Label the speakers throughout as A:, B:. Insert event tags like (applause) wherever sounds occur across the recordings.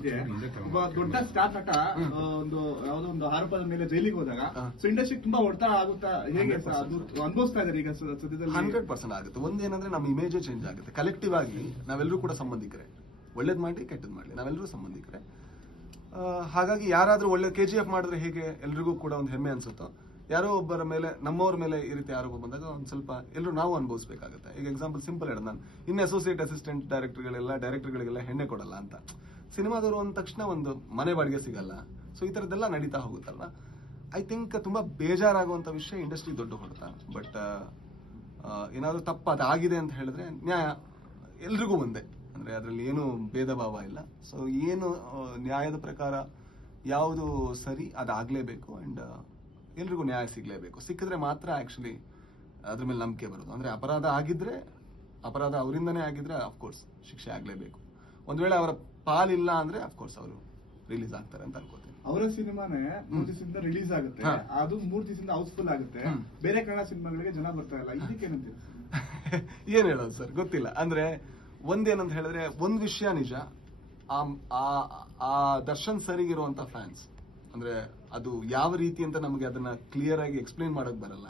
A: ಮಧ್ಯೆ ಒಬ್ಬ ದೊಡ್ಡ ಸ್ಟಾರ್ ನಟ ಒಂದು ಯಾವ್ದೋ ಒಂದು ಆರೋಪದ ಮೇಲೆ ಜೈಲಿಗೆ ಹೋದಾಗ. ಸೊ ಇಂಡಸ್ಟ್ರಿ ತುಂಬಾ ಒಡ್ತಾ ಆಗುತ್ತಾ? ಹೇಗೆ ಅದು ಅನುಭವಿಸ್ತಾ ಇದಾರೆ ಈಗ ಸದ್ಯದಲ್ಲಿ?
B: ಹಂಡ್ರೆಡ್ ಪರ್ಸೆಂಟ್ ಆಗುತ್ತೆ. ಒಂದೇನಂದ್ರೆ ನಮ್ಮ ಇಮೇಜ್ ಚೇಂಜ್ ಆಗುತ್ತೆ. ಕಲೆಕ್ಟಿವ್ ಆಗಿ ನಾವೆಲ್ಲರೂ ಕೂಡ ಸಂಬಂಧಿಕರೇ. ಒಳ್ಳೇದ್ ಮಾಡಿ ಕೆಟ್ಟದ್ ಮಾಡಲಿ. ನಾವೆಲ್ಲರೂ ಸಂಬಂಧಿಕರೇ. ಹಾಗಾಗಿ ಯಾರಾದ್ರೂ ಒಳ್ಳೆ ಕೆ ಜಿ ಎಫ್ ಮಾಡಿದ್ರೆ ಹೇಗೆ ಎಲ್ರಿಗೂ ಕೂಡ ಒಂದು ಹೆಮ್ಮೆ ಅನ್ಸುತ್ತೋ ಯಾರೋ ಒಬ್ಬರ ಮೇಲೆ ನಮ್ಮವ್ರ ಮೇಲೆ ಈ ರೀತಿ ಆರೋಪ ಬಂದಾಗ ಒಂದು ಸ್ವಲ್ಪ ಎಲ್ಲರೂ ನಾವು ಅನುಭವಿಸಬೇಕಾಗುತ್ತೆ. ಈಗ ಎಕ್ಸಾಂಪಲ್ ಸಿಂಪಲ್ ಹೇಳೋದು ನಾನು. ಇನ್ನು ಅಸೋಸಿಯೇಟ್ ಅಸಿಸ್ಟೆಂಟ್ ಡೈರೆಕ್ಟರ್ಗಳೆಲ್ಲ ಡೈರೆಕ್ಟರ್ಗಳಿಗೆಲ್ಲ ಹೆಣ್ಣೆ ಕೊಡಲ್ಲ ಅಂತ. ಸಿನಿಮಾದವರು ಅಂದ ತಕ್ಷಣ ಒಂದು ಮನೆ ಬಾಡಿಗೆ ಸಿಗಲ್ಲ. ಸೊ ಈ ಥರದ್ದೆಲ್ಲ ನಡೀತಾ ಹೋಗುತ್ತಲ್ಲ ಐ ಥಿಂಕ್ ತುಂಬಾ ಬೇಜಾರಾಗುವಂತ ವಿಷಯ ಇಂಡಸ್ಟ್ರಿ ದೊಡ್ಡ ಹೊಡೆತ. ಬಟ್ ಏನಾದರೂ ತಪ್ಪು ಅದಾಗಿದೆ ಅಂತ ಹೇಳಿದ್ರೆ ನ್ಯಾಯ ಎಲ್ರಿಗೂ ಒಂದೇ. ಅಂದ್ರೆ ಅದರಲ್ಲಿ ಏನು ಭೇದ ಭಾವ ಇಲ್ಲ. ಸೊ ಏನು ನ್ಯಾಯದ ಪ್ರಕಾರ ಯಾವುದು ಸರಿ, ಅದಾಗಲೇಬೇಕು ಅಂಡ್ ಎಲ್ರಿಗೂ ನ್ಯಾಯ ಸಿಗಲೇಬೇಕು. ಸಿಕ್ಕಿದ್ರೆ ಮಾತ್ರ ಆ್ಯಕ್ಚುಲಿ ಅದ್ರ ಮೇಲೆ ನಂಬಿಕೆ ಬರೋದು. ಅಂದ್ರೆ ಅಪರಾಧ ಆಗಿದ್ರೆ, ಅಪರಾಧ ಅವರಿಂದನೇ ಆಗಿದ್ರೆ ಅಫ್ಕೋರ್ಸ್ ಶಿಕ್ಷೆ ಆಗ್ಲೇಬೇಕು. ಒಂದ್ ವೇಳೆ ಅವರ ಪಾಲಿಲ್ಲ ಅಂದ್ರೆ ಅಫ್ಕೋರ್ಸ್ ಅವರು ರಿಲೀಸ್ ಆಗ್ತಾರೆ ಅಂತ ಅನ್ಕೋತೀನಿ.
A: ಅವರ ಸಿನಿಮಾನೇ ಮೂರ್ ದಿವಸದಿಂದ ರಿಲೀಸ್ ಆಗುತ್ತೆ. ಅದು ಮೂರ್ ದಿವಸದಿಂದ ಹೌಸ್ಫುಲ್ ಆಗುತ್ತೆ. ಬೇರೆ ಕನ್ನಡ ಸಿನಿಮಾಗಳಿಗೆ ಜನ ಬರ್ತಾ ಇಲ್ಲ. ಇದಕ್ಕೆ ಏನಂತೀರಿ (laughs)
B: ಏನ್ ಹೇಳೋದು ಸರ್? ಗೊತ್ತಿಲ್ಲ. ಅಂದ್ರೆ ಒಂದೇನಂತ ಹೇಳಿದ್ರೆ ಒಂದ್ ವಿಷಯ ನಿಜ. ಆ ಆ- ಆ ದರ್ಶನ್ ಸರಿಗಿರುವಂತ ಫ್ಯಾನ್ಸ್ ಅಂದ್ರೆ ಅದು ಯಾವ ರೀತಿ ಅಂತ ನಮಗೆ ಅದನ್ನ ಕ್ಲಿಯರ್ ಆಗಿ ಎಕ್ಸ್ಪ್ಲೈನ್ ಮಾಡೋಕ್ ಬರಲ್ಲ.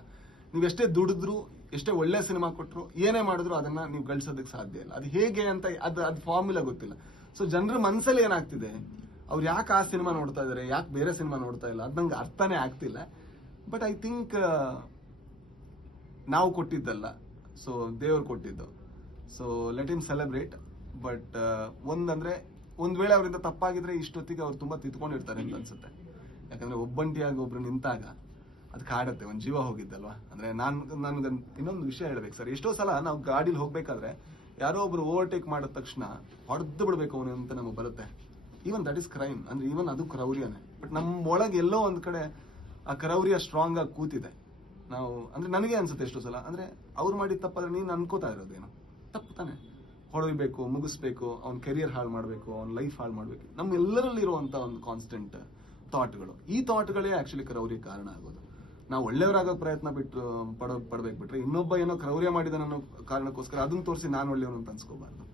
B: ನೀವೆಷ್ಟೇ ದುಡಿದ್ರು ಎಷ್ಟೇ ಒಳ್ಳೆ ಸಿನಿಮಾ ಕೊಟ್ಟರು ಏನೇ ಮಾಡಿದ್ರು ಅದನ್ನ ನೀವು ಗಳಿಸೋದಕ್ಕೆ ಸಾಧ್ಯ ಇಲ್ಲ. ಅದು ಹೇಗೆ ಅಂತ ಅದು ಅದು ಫಾರ್ಮುಲಾ ಗೊತ್ತಿಲ್ಲ. ಸೊ ಜನರ ಮನಸ್ಸಲ್ಲಿ ಏನಾಗ್ತಿದೆ? ಅವ್ರು ಯಾಕೆ ಆ ಸಿನಿಮಾ ನೋಡ್ತಾ ಇದಾರೆ? ಯಾಕೆ ಬೇರೆ ಸಿನಿಮಾ ನೋಡ್ತಾ ಇಲ್ಲ? ಅದ್ ನಂಗೆ ಅರ್ಥನೇ ಆಗ್ತಿಲ್ಲ. ಬಟ್ ಐ ಥಿಂಕ್ ನಾವು ಕೊಟ್ಟಿದ್ದಲ್ಲ. ಸೊ ದೇವ್ರು ಕೊಟ್ಟಿದ್ದು. So let him celebrate but ಒಂದಂದ್ರೆ, ಒಂದ್ ವೇಳೆ ಅವರಿಂದ ತಪ್ಪಾಗಿದ್ರೆ ಇಷ್ಟೊತ್ತಿಗೆ ಅವ್ರು ತುಂಬಾ ತಿತ್ಕೊಂಡಿರ್ತಾರೆ ಅಂತ ಅನ್ಸುತ್ತೆ. ಯಾಕಂದ್ರೆ ಒಬ್ಬಂಟಿಯಾಗಿ ಒಬ್ರು ನಿಂತಾಗ ಅದು ಕಾಡತ್ತೆ ಒಂದು ಜೀವ ಹೋಗಿದ್ದಲ್ವಾ? ಅಂದ್ರೆ ನಾನು ನಾನು ಇನ್ನೊಂದು ವಿಷಯ ಹೇಳ್ಬೇಕು ಸರ್. ಎಷ್ಟೋ ಸಲ ನಾವು ಗಾಡೀಲಿ ಹೋಗಬೇಕಾದ್ರೆ ಯಾರೋ ಒಬ್ರು ಓವರ್ಟೇಕ್ ಮಾಡಿದ ತಕ್ಷಣ ಹೊಡೆದು ಬಿಡ್ಬೇಕು ಅವನು ಅಂತ ನಮಗೆ ಬರುತ್ತೆ. ಈವನ್ ದಟ್ ಇಸ್ ಕ್ರೈಮ್ ಅಂದ್ರೆ ಈವನ್ ಅದು ಕ್ರೌರ್ಯನೇ. ಬಟ್ ನಮ್ಮ ಒಳಗೆ ಎಲ್ಲೋ ಒಂದು ಕಡೆ ಆ ಕ್ರೌರ್ಯ ಸ್ಟ್ರಾಂಗ್ ಆಗಿ ಕೂತಿದೆ. ನಾವು, ಅಂದ್ರೆ ನನಗೆ ಅನ್ಸುತ್ತೆ ಎಷ್ಟೋ ಸಲ. ಅಂದ್ರೆ ಅವ್ರು ಮಾಡಿದ ತಪ್ಪಾದ್ರೆ ನೀನು ಅನ್ಕೋತಾ ಇರೋದೇನು? ತಪ್ಪು ತಾನೆ. ಹೊಡೆಯಬೇಕು ಮುಗಿಸ್ಬೇಕು, ಅವ್ನ ಕೆರಿಯರ್ ಹಾಳು ಮಾಡಬೇಕು, ಅವ್ನ ಲೈಫ್ ಹಾಳು ಮಾಡಬೇಕು. ನಮ್ಮ ಎಲ್ಲರಲ್ಲಿ ಇರುವಂತ ಒಂದು ಕಾನ್ಸ್ಟೆಂಟ್ ಥಾಟ್ಗಳು ಈ ಥಾಟ್ಗಳೇ ಆಕ್ಚುಲಿ ಕ್ರೌರಿಗೆ ಕಾರಣ ಆಗೋದು. ನಾವು ಒಳ್ಳೆಯವರಾಗೋ ಪ್ರಯತ್ನ ಬಿಟ್ಟು, ಪಡೋ, ಪಡ್ಬೇಕು ಬಿಟ್ರೆ ಇನ್ನೊಬ್ಬ ಏನೋ ಕ್ರೌರ್ಯ ಮಾಡಿದ ನನ್ನ ಕಾರಣಕ್ಕೋಸ್ಕರ ಅದನ್ನ ತೋರಿಸಿ ನಾನು ಒಳ್ಳೆಯವನು ಅಂತ ಅನ್ಸ್ಕೋಬಾರ್ದು.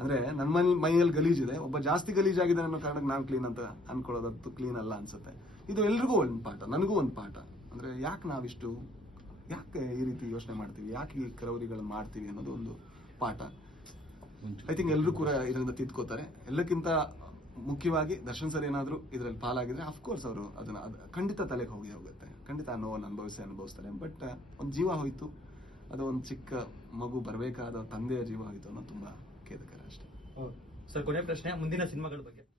B: ಅಂದ್ರೆ ನನ್ನ ಮನೆ, ಮೈಯಲ್ಲಿ ಗಲೀಜಿದೆ ಒಬ್ಬ ಜಾಸ್ತಿ ಗಲೀಜಾಗಿದೆ ಅನ್ನೋ ಕಾರಣಕ್ಕೆ ನಾನು ಕ್ಲೀನ್ ಅಂತ ಅನ್ಕೊಳ್ಳೋದತ್ತು ಕ್ಲೀನ್ ಅಲ್ಲ ಅನ್ಸುತ್ತೆ. ಇದು ಎಲ್ರಿಗೂ ಒಂದು ಪಾಠ, ನನಗೂ ಒಂದು ಪಾಠ. ಅಂದ್ರೆ ಯಾಕೆ ನಾವಿಷ್ಟು, ಯಾಕೆ ಈ ರೀತಿ ಯೋಚನೆ ಮಾಡ್ತೀವಿ, ಯಾಕೆ ಈ ಕ್ರೌರಿಗಳನ್ನ ಮಾಡ್ತೀವಿ ಅನ್ನೋದು ಒಂದು ಪಾಠ. ಐ ಥಿಂಕ್ ಎಲ್ಲರೂ ಕೂಡ ಇದರಿಂದ ತಿದ್ಕೋತಾರೆ. ಎಲ್ಲಕ್ಕಿಂತ ಮುಖ್ಯವಾಗಿ ದರ್ಶನ್ ಸರ್ ಏನಾದರೂ ಇದರಲ್ಲಿ ಪಾಲಾಗಿದ್ರೆ ಅಫ್ಕೋರ್ಸ್ ಅವರು ಅದನ್ನ, ಅದ್ ಖಂಡಿತ ತಲೆಗೆ ಹೋಗಿ ಹೋಗುತ್ತೆ. ಖಂಡಿತ ನೋವನ್ನು ಅನುಭವಿಸಿ ಅನುಭವಿಸ್ತಾರೆ ಬಟ್ ಒಂದು ಜೀವ ಹೋಯ್ತು. ಅದು ಒಂದು ಚಿಕ್ಕ ಮಗು ಬರಬೇಕಾದ ತಂದೆಯ ಜೀವ ಹೋಯ್ತು ಅನ್ನೋದು ತುಂಬಾ ಖೇದಕರ ಅಷ್ಟೇ.
C: ಸರ್ ಕೊನೆ ಪ್ರಶ್ನೆ, ಮುಂದಿನ ಸಿನಿಮಾಗಳ ಬಗ್ಗೆ.